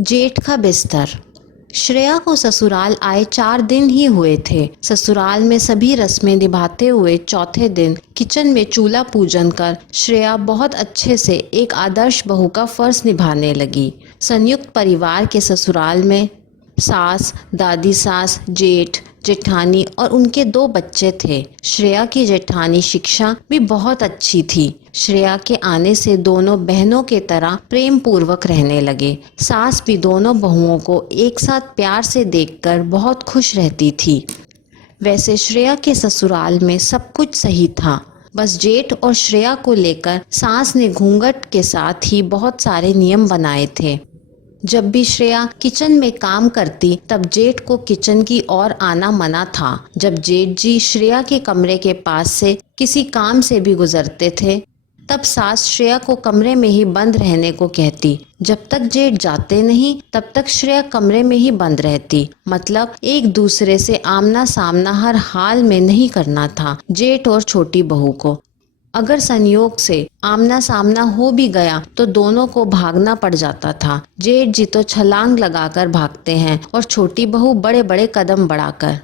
जेठ का बिस्तर। श्रेया को ससुराल आए 4 दिन ही हुए थे। ससुराल में सभी रस्में निभाते हुए चौथे दिन किचन में चूल्हा पूजन कर श्रेया बहुत अच्छे से एक आदर्श बहू का फर्ज निभाने लगी। संयुक्त परिवार के ससुराल में सास, दादी सास, जेठ, जेठानी और उनके 2 बच्चे थे। श्रेया की जेठानी शिक्षा भी बहुत अच्छी थी। श्रेया के आने से दोनों बहनों के तरह प्रेम पूर्वक रहने लगे। सास भी दोनों बहुओं को एक साथ प्यार से देखकर बहुत खुश रहती थी। वैसे श्रेया के ससुराल में सब कुछ सही था, बस जेठ और श्रेया को लेकर सास ने घूंघट के साथ ही बहुत सारे नियम बनाए थे। जब भी श्रेया किचन में काम करती तब जेठ को किचन की ओर आना मना था। जब जेठ जी श्रेया के कमरे के पास से किसी काम से भी गुजरते थे तब सास श्रेया को कमरे में ही बंद रहने को कहती। जब तक जेठ जाते नहीं तब तक श्रेया कमरे में ही बंद रहती। मतलब एक दूसरे से आमना सामना हर हाल में नहीं करना था जेठ और छोटी बहू को। अगर संयोग से आमना सामना हो भी गया तो दोनों को भागना पड़ जाता था। जेठ जी तो छलांग लगाकर भागते हैं और छोटी बहू बड़े बड़े कदम बढ़ाकर।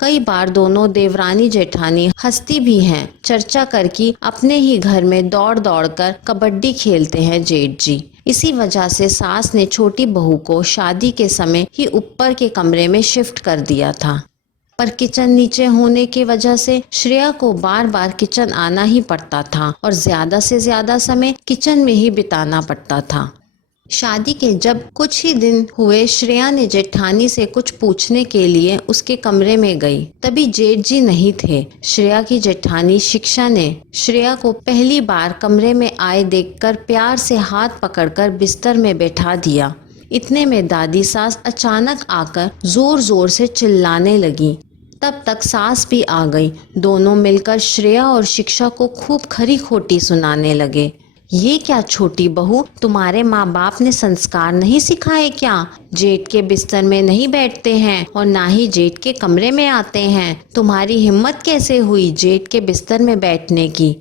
कई बार दोनों देवरानी जेठानी हंसती भी हैं। चर्चा कर कि अपने ही घर में दौड़ दौड़ कर कबड्डी खेलते हैं जेठ जी। इसी वजह से सास ने छोटी बहू को शादी के समय ही ऊपर के कमरे में शिफ्ट कर दिया था। पर किचन नीचे होने की वजह से श्रेया को बार बार किचन आना ही पड़ता था और ज्यादा से ज्यादा समय किचन में ही बिताना पड़ता था। शादी के जब कुछ ही दिन हुए श्रेया ने जेठानी से कुछ पूछने के लिए उसके कमरे में गई। तभी जेठ जी नहीं थे। श्रेया की जेठानी शिक्षा ने श्रेया को पहली बार कमरे में आए देखकर प्यार से हाथ पकड़कर बिस्तर में बैठा दिया। इतने में दादी सास अचानक आकर जोर जोर से चिल्लाने लगी। तब तक सास भी आ गई। दोनों मिलकर श्रेया और शिक्षा को खूब खरी खोटी सुनाने लगे। ये क्या छोटी बहू, तुम्हारे माँ बाप ने संस्कार नहीं सिखाए क्या? जेठ के बिस्तर में नहीं बैठते हैं और ना ही जेठ के कमरे में आते हैं। तुम्हारी हिम्मत कैसे हुई जेठ के बिस्तर में बैठने की?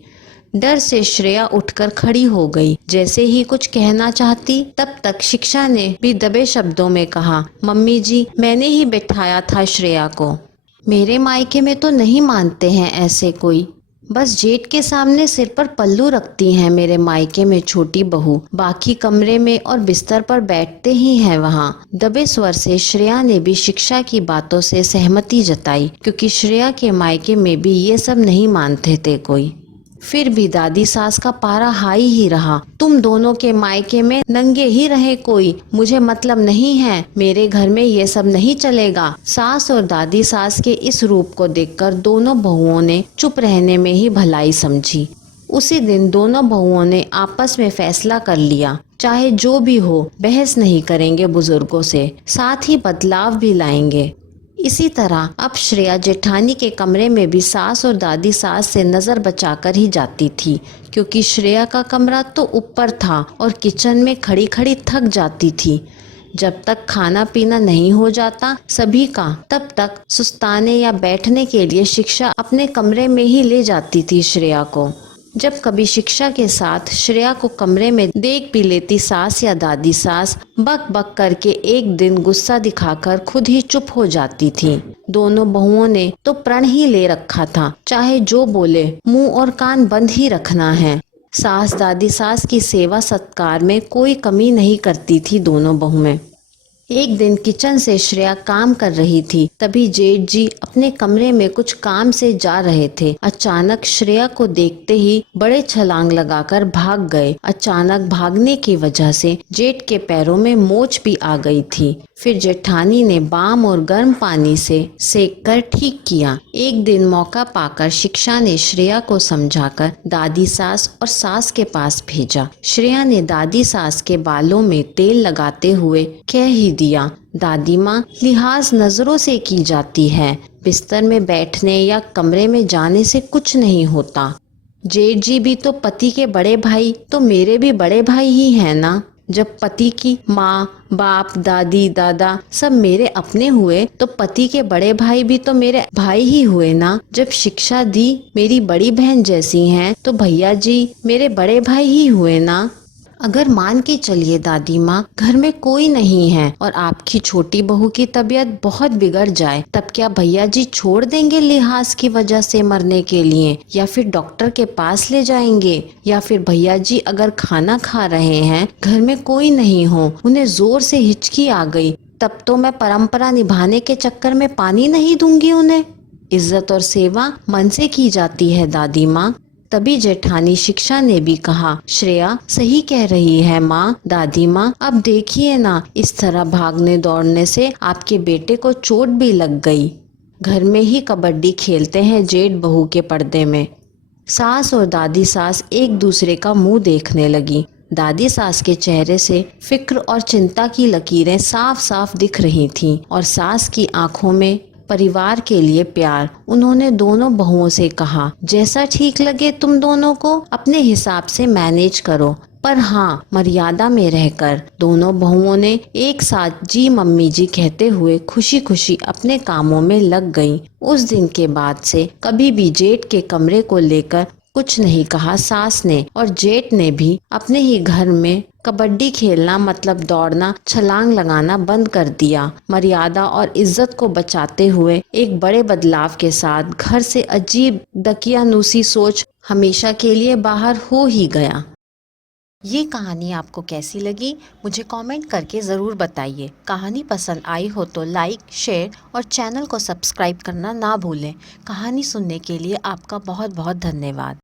डर से श्रेया उठकर खड़ी हो गई। जैसे ही कुछ कहना चाहती तब तक शिक्षा ने भी दबे शब्दों में कहा, मम्मी जी मैंने ही बैठाया था श्रेया को। मेरे मायके में तो नहीं मानते हैं ऐसे कोई। बस जेठ के सामने सिर पर पल्लू रखती हैं मेरे मायके में छोटी बहू। बाकी कमरे में और बिस्तर पर बैठते ही हैं वहाँ। दबे स्वर से श्रेया ने भी शिक्षा की बातों से सहमति जताई, क्योंकि श्रेया के मायके में भी ये सब नहीं मानते थे कोई। फिर भी दादी सास का पारा हाई ही रहा। तुम दोनों के मायके में नंगे ही रहे कोई, मुझे मतलब नहीं है, मेरे घर में ये सब नहीं चलेगा। सास और दादी सास के इस रूप को देखकर दोनों बहुओं ने चुप रहने में ही भलाई समझी। उसी दिन दोनों बहुओं ने आपस में फैसला कर लिया, चाहे जो भी हो बहस नहीं करेंगे बुजुर्गों से, साथ ही बदलाव भी लाएंगे। इसी तरह अब श्रेया जेठानी के कमरे में भी सास और दादी सास से नजर बचाकर ही जाती थी, क्योंकि श्रेया का कमरा तो ऊपर था और किचन में खड़ी खड़ी थक जाती थी। जब तक खाना पीना नहीं हो जाता सभी का, तब तक सुस्ताने या बैठने के लिए शिक्षा अपने कमरे में ही ले जाती थी श्रेया को। जब कभी शिक्षा के साथ श्रेया को कमरे में देख भी लेती सास या दादी सास, बक बक करके एक दिन गुस्सा दिखाकर खुद ही चुप हो जाती थी। दोनों बहुओं ने तो प्रण ही ले रखा था, चाहे जो बोले मुंह और कान बंद ही रखना है। सास दादी सास की सेवा सत्कार में कोई कमी नहीं करती थी दोनों बहुएं। एक दिन किचन से श्रेया काम कर रही थी, तभी जेठ जी अपने कमरे में कुछ काम से जा रहे थे। अचानक श्रेया को देखते ही बड़े छलांग लगाकर भाग गए। अचानक भागने की वजह से जेठ के पैरों में मोच भी आ गई थी। फिर जेठानी ने बाम और गर्म पानी से सेक कर ठीक किया। एक दिन मौका पाकर शिक्षा ने श्रेया को समझाकर दादी सास और सास के पास भेजा। श्रेया ने दादी सास के बालों में तेल लगाते हुए कह ही दिया, दादी माँ लिहाज नजरों से की जाती है, बिस्तर में बैठने या कमरे में जाने से कुछ नहीं होता। जेठ जी भी तो पति के बड़े भाई, तो मेरे भी बड़े भाई ही है ना। जब पति की माँ बाप दादी दादा सब मेरे अपने हुए तो पति के बड़े भाई भी तो मेरे भाई ही हुए ना। जब शिक्षा दी मेरी बड़ी बहन जैसी हैं तो भैया जी मेरे बड़े भाई ही हुए ना। अगर मान के चलिए दादी माँ, घर में कोई नहीं है और आपकी छोटी बहू की तबीयत बहुत बिगड़ जाए, तब क्या भैया जी छोड़ देंगे लिहाज की वजह से मरने के लिए, या फिर डॉक्टर के पास ले जाएंगे? या फिर भैया जी अगर खाना खा रहे हैं, घर में कोई नहीं हो, उन्हें जोर से हिचकी आ गई, तब तो मैं परंपरा निभाने के चक्कर में पानी नहीं दूंगी उन्हें। इज्जत और सेवा मन से की जाती है दादी माँ। तभी जेठानी शिक्षा ने भी कहा, श्रेया सही कह रही है माँ। दादी माँ, अब देखिए ना, इस तरह भागने दौड़ने से आपके बेटे को चोट भी लग गई। घर में ही कबड्डी खेलते हैं जेठ बहू के पर्दे में। सास और दादी सास एक दूसरे का मुंह देखने लगी। दादी सास के चेहरे से फिक्र और चिंता की लकीरें साफ साफ दिख रही थीं और सास की आंखों में परिवार के लिए प्यार। उन्होंने दोनों बहुओं से कहा, जैसा ठीक लगे तुम दोनों को अपने हिसाब से मैनेज करो, पर हाँ मर्यादा में रहकर। दोनों बहुओं ने एक साथ जी मम्मी जी कहते हुए खुशी खुशी अपने कामों में लग गईं। उस दिन के बाद से कभी भी जेठ के कमरे को लेकर कुछ नहीं कहा सास ने, और जेठ ने भी अपने ही घर में कबड्डी खेलना मतलब दौड़ना छलांग लगाना बंद कर दिया। मर्यादा और इज्जत को बचाते हुए एक बड़े बदलाव के साथ घर से अजीब दकियानूसी सोच हमेशा के लिए बाहर हो ही गया। ये कहानी आपको कैसी लगी, मुझे कमेंट करके ज़रूर बताइए। कहानी पसंद आई हो तो लाइक, शेयर और चैनल को सब्सक्राइब करना ना भूलें। कहानी सुनने के लिए आपका बहुत बहुत धन्यवाद।